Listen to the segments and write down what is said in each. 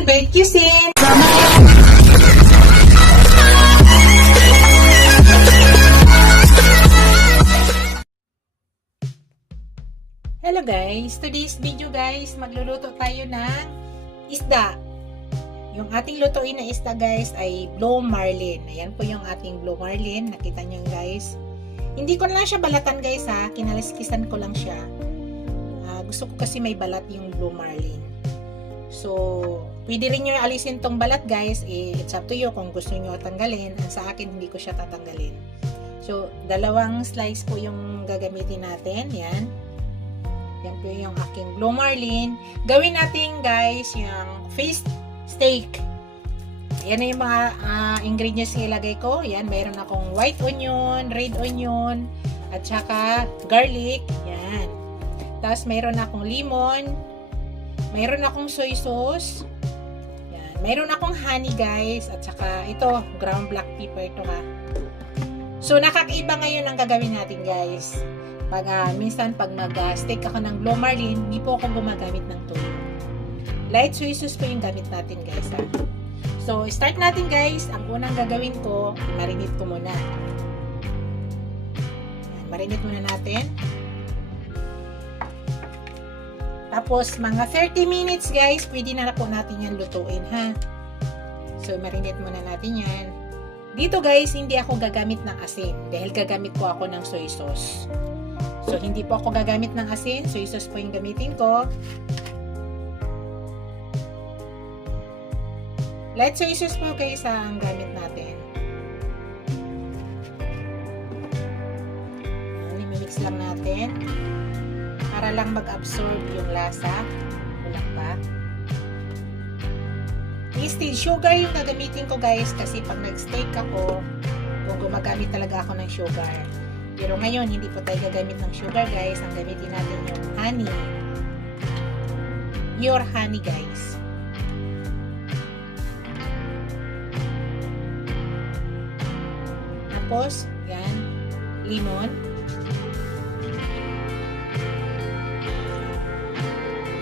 Velvet Cuisine! Hello guys! Today's video guys, magluluto tayo ng isda. Yung ating lutuin na isda guys ay blue marlin. Ayan po yung ating blue marlin. Nakita nyo guys. Hindi ko na lang siya balatan guys ha. Kinaliskisan ko lang siya. Gusto ko kasi may balat yung blue marlin. So, pwede rin nyo alisin tong balat guys. It's up to you kung gusto nyo tanggalin. Ang sa akin, hindi ko siya tatanggalin. So, dalawang slice po yung gagamitin natin. Yan. Yan po yung aking blue marlin. Gawin natin guys yung fish steak. Yan na yung mga ingredients na ilagay ko. Yan, mayroon akong white onion, red onion, at saka garlic. Yan. Tapos mayroon akong lemon. Mayroon akong soy sauce. Yan. Mayroon akong honey guys. At saka ito, ground black pepper ito ha. So nakakaiba ngayon ang gagawin natin guys. Minsan pag mag-steak ako ng blue marlin, hindi po ako gumagamit ng tuyo. Light soy sauce po yung gamit natin guys ha. So start natin guys. Ang unang gagawin ko, marinate ko muna. Yan, marinate muna natin. Tapos, mga 30 minutes guys, pwede na po natin yan lutuin ha. So, marinate muna natin yan. Dito guys, hindi ako gagamit ng asin dahil gagamit po ako ng soy sauce. So, hindi po ako gagamit ng asin. Soy sauce po yung gamitin ko. Light soy sauce po guys ang gamit natin. Mimix lang natin. Para lang mag-absorb yung lasa. Kulang pa. Twisted sugar yung gagamitin ko guys kasi pag nag-steak ako, kung gumagamit talaga ako ng sugar. Pero ngayon, hindi po tayo gagamit ng sugar guys. Ang gamitin natin yung honey. Pure honey guys. Tapos, yan, lemon.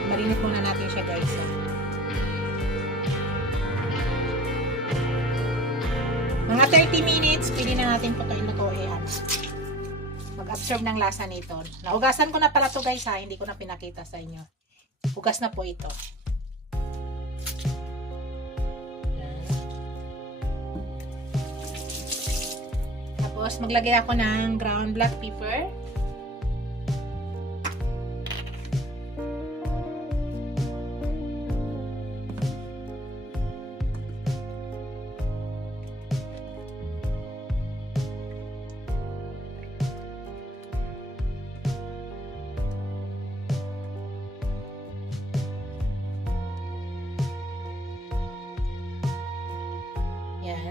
Marinate muna natin siya guys. Mga 30 minutes, pwede na natin po ito ilutuin. Mag-absorb ng lasa nito. Nahugasan ko na pala ito guys ha, hindi ko na pinakita sa inyo. Hugas na po ito. Tapos maglagay ako ng ground black pepper.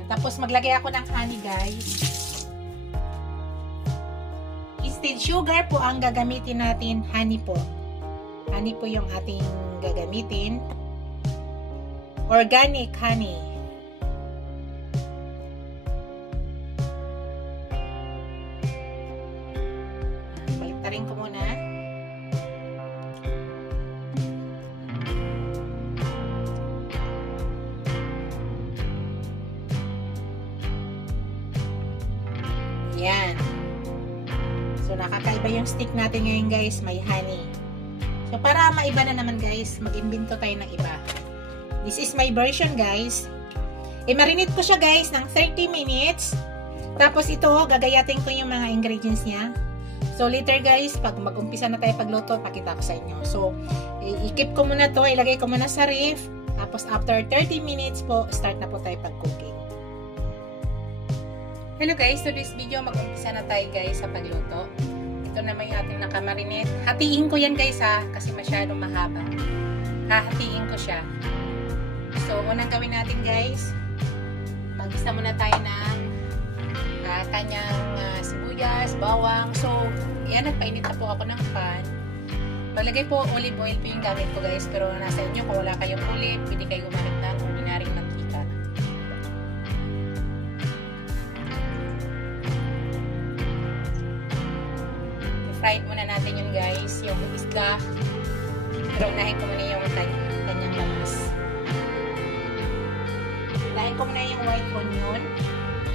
Tapos maglagay ako ng honey guys. Instead sugar po ang gagamitin natin, honey po. Honey po yung ating gagamitin. Organic honey. Baliktarin ko muna. Yan. So, nakakaiba yung stick natin ngayon guys. May honey. So, para maiba na naman guys, mag-imbento tayo ng iba. This is my version guys. Marinate ko siya guys ng 30 minutes. Tapos ito, gagayatin ko yung mga ingredients niya. So, later guys, pag mag-umpisa na tayo pagluto, pakita ko sa inyo. So, i-keep ko muna to. Ilagay ko muna sa ref. Tapos, after 30 minutes po, start na po tayo pag-cooking. Hello guys, so this video mag-umpisa na tayo guys sa pagluto. Ito naman yung ating nakamarinate. Hatiin ko yan guys ha, kasi masyadong mahaba. Hahatiin ko siya. So, unang gawin natin guys, mag-isa muna tayo ng kanyang sibuyas, bawang. So, yan, nagpainit na po ako ng pan. Maglagay po olive oil po yung gamit ko guys, pero nasa inyo kung wala kayong olive, pwede kayo gumamit ng ordinaryong mantika. I-fry muna natin yun guys, yung isda. Pero unahin ko muna yung kanyang lamas. ko muna yung white onion.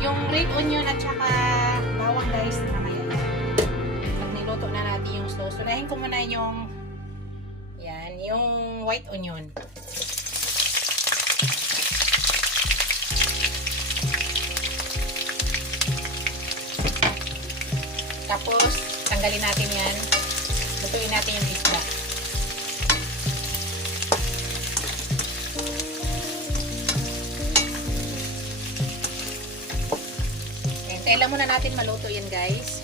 Yung red onion at saka bawang guys, mamaya yan. Pag niluto na natin yung sauce, unahin ko muna yung yung white onion. Tapos, tanggalin natin yan. Lutuin natin yung isda. Hintayin lang muna natin maluto yan guys.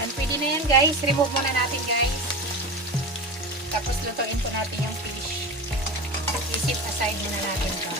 Yan, pwede na yan guys. Remove muna natin guys. Tapos lutuin po natin yung fish. I-set aside muna natin ito.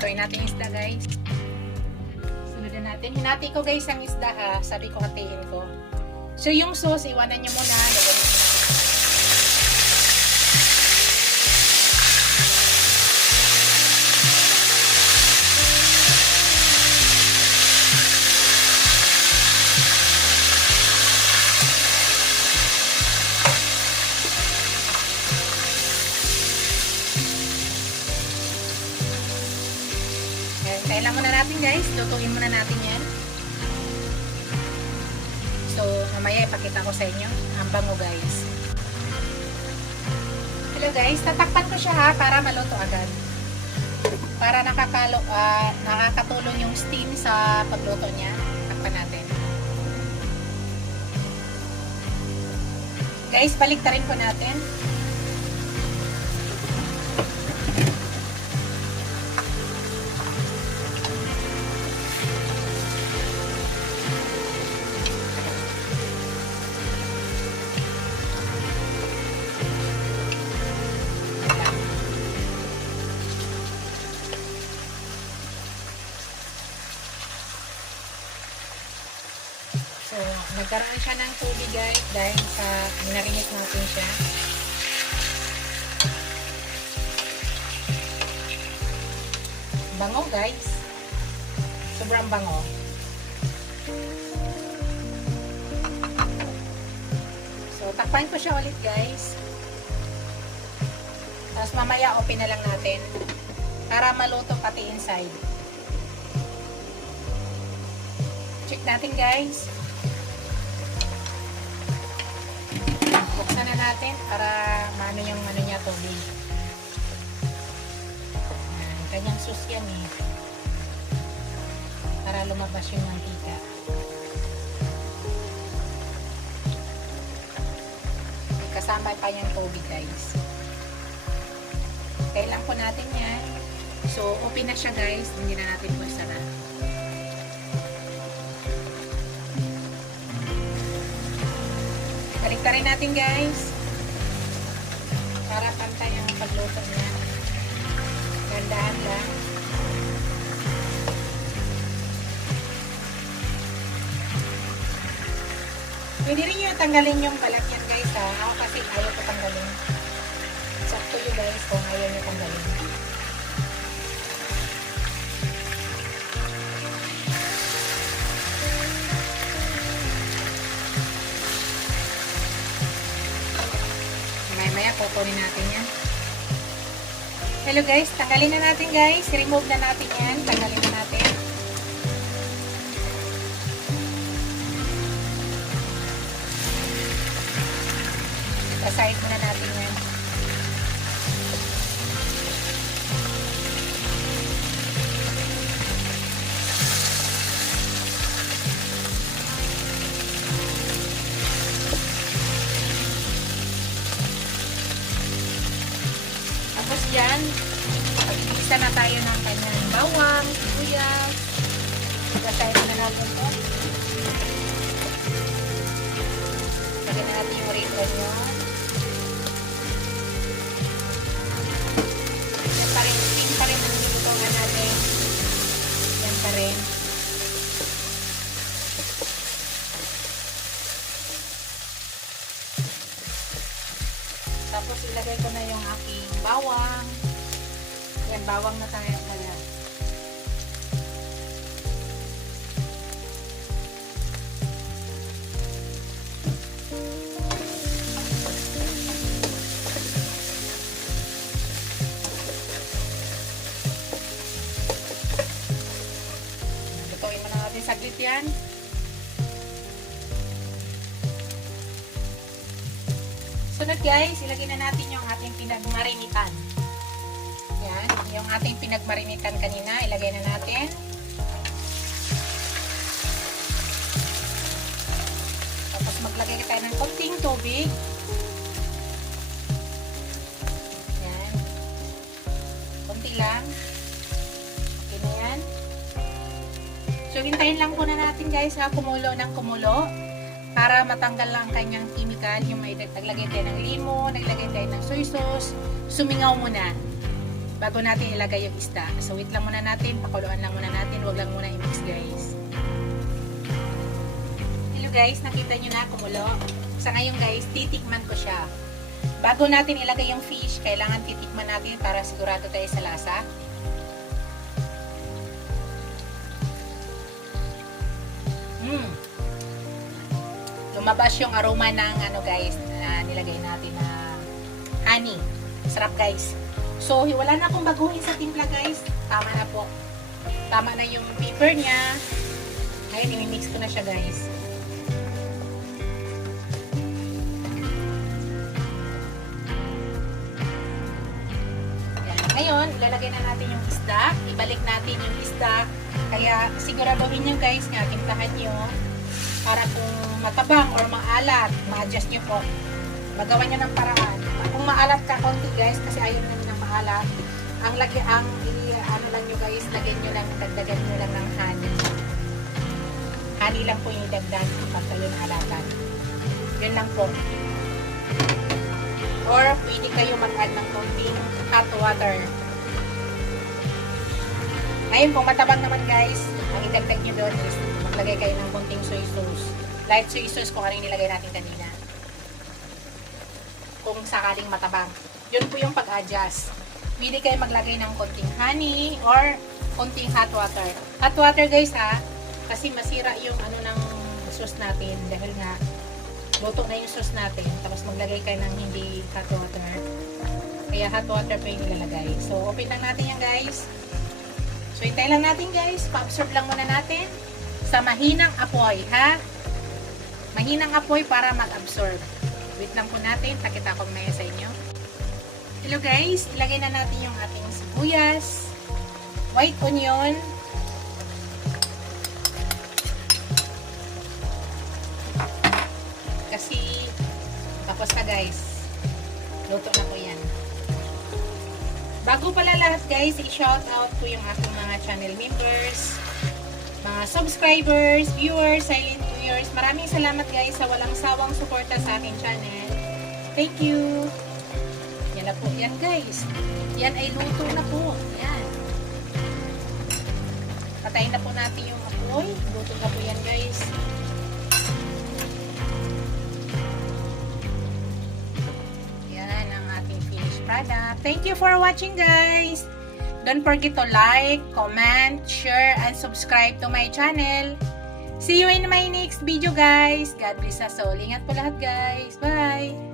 Lutuin natin yung isda guys. Sunodin natin. Hinati ko guys ang isda ha. Sabi ko hatiin ko. So yung sauce, iwanan nyo muna. Kailan muna natin guys, lutuin muna natin yan. So, mamaya ipakita ko sa inyo ang bango guys. Hello guys, tatakpan ko siya ha para maluto agad. Para nakakatulong yung steam sa pagluto niya. Takpan natin. Guys, baliktarin po natin. So, nagkaroon siya ng tubig guys dahil sa minarinate natin siya. Bango guys. Sobrang bango. So, takpan ko siya ulit guys. Tapos mamaya open na lang natin para maluto pati inside. Check natin guys. Buksan na natin para maano yung ano niya tubig. Kanyang sauce yan eh. Para lumabas yung mantika. Kasama pa yung tubig guys. Kailan po natin yan. So open na siya guys. Hindi na natin po isara. Baliktarin natin guys para pantay ang pagluto niya. Gandaan lang. Pwede rin nyo tanggalin yung balat yan guys ha. Ako kasi ayaw ko tanggalin. It's up to you guys kung ayaw nyo tanggalin. Maya kukunin natin yan. Hello guys, tanggalin na natin guys. Remove na natin yan. Tanggalin na natin. Aside muna natin yan. Tapos dyan, mag-isa na tayo ng kanyang bawang, sibuyas. Gasahin na natin ito. Lagyan na natin yung red onion. Yan pa rin, steam pa rin ang nilutuan natin. Yan pa rin. Tapos ilagay ko na yung aking bawang. Yan, bawang na tayo pala. Lutuin muna natin saglit yan. Sunod guys, ilagay na natin yung ating pinagmarinitan. Yan, yung ating pinagmarinitan kanina, ilagay na natin. Tapos maglagay tayo ng konting tubig. Yan. Konti lang. Okay na yan. So, hintayin lang muna natin guys ha, kumulo ng kumulo. Para matanggal lang kanyang chemical, yung may naglagay tayo ng limon, naglagay tayo ng soy sauce, sumingaw muna bago natin ilagay yung isda. So wait lang muna natin, pakuluan lang muna natin, wag lang muna i-mix guys. Hello guys, nakita nyo na kumulo. Sa ngayon guys, titikman ko siya. Bago natin ilagay yung fish, kailangan titikman natin para sigurado tayo sa lasa. Lumabas yung aroma ng ano guys, na nilagay natin na honey. Sarap guys. So, wala na akong baguhin sa timpla guys. Tama na po. Tama na yung pepper niya. Ngayon, i-mix ko na siya guys. Yan. Ngayon, ilalagay na natin yung isda. Ibalik natin yung isda. Kaya, siguraduhin nyo guys nga, kintahan nyo. Para kung matabang or maalat, ma-adjust nyo po. Magawa nyo ng paraan. Kung maalat ka konti guys, kasi ayaw namin ng maalat, ano lang nyo guys, lagyan nyo lang, dagdagan nyo lang ng honey. Honey lang po yung idagdag pagka yung alatan. Yun lang po. Or pwede kayo mag-add ng konting hot water. Ngayon, kung matabang naman guys, ang idagdag nyo doon is maglagay kayo ng konting soy sauce. Light soy sauce kung ano yung nilagay natin kanina. Kung sakaling matabang. Yun po yung pag-adjust. Pwede kayo maglagay ng konting honey or konting hot water. Hot water guys ha, kasi masira yung ano ng sauce natin dahil nga luto na yung sauce natin. Tapos maglagay kayo ng hindi hot water. Kaya hot water pa yung nilalagay. So open lang natin yan guys. So hintayin lang natin guys. Pa-absorb lang muna natin sa mahinang apoy ha. Mahinang apoy para mag-absorb. Wait lang po natin. Pakita ko maya sa inyo. Hello guys. Ilagay na natin yung ating sibuyas. White onion. Kasi tapos na guys. Luto na po yan. Bago pala lahat guys, i-shout out ko yung aking mga channel members, mga subscribers, viewers, silent viewers. Maraming salamat guys sa walang sawang suporta sa aking channel. Thank you. Yan na po yan guys. Yan ay luto na po. Yan. Patayin na po natin yung apoy. Luto na po yan guys. Yan ang ating finished product. Thank you for watching guys. Don't forget to like, comment, share, and subscribe to my channel. See you in my next video guys. God bless us all. Ingat po lahat guys. Bye!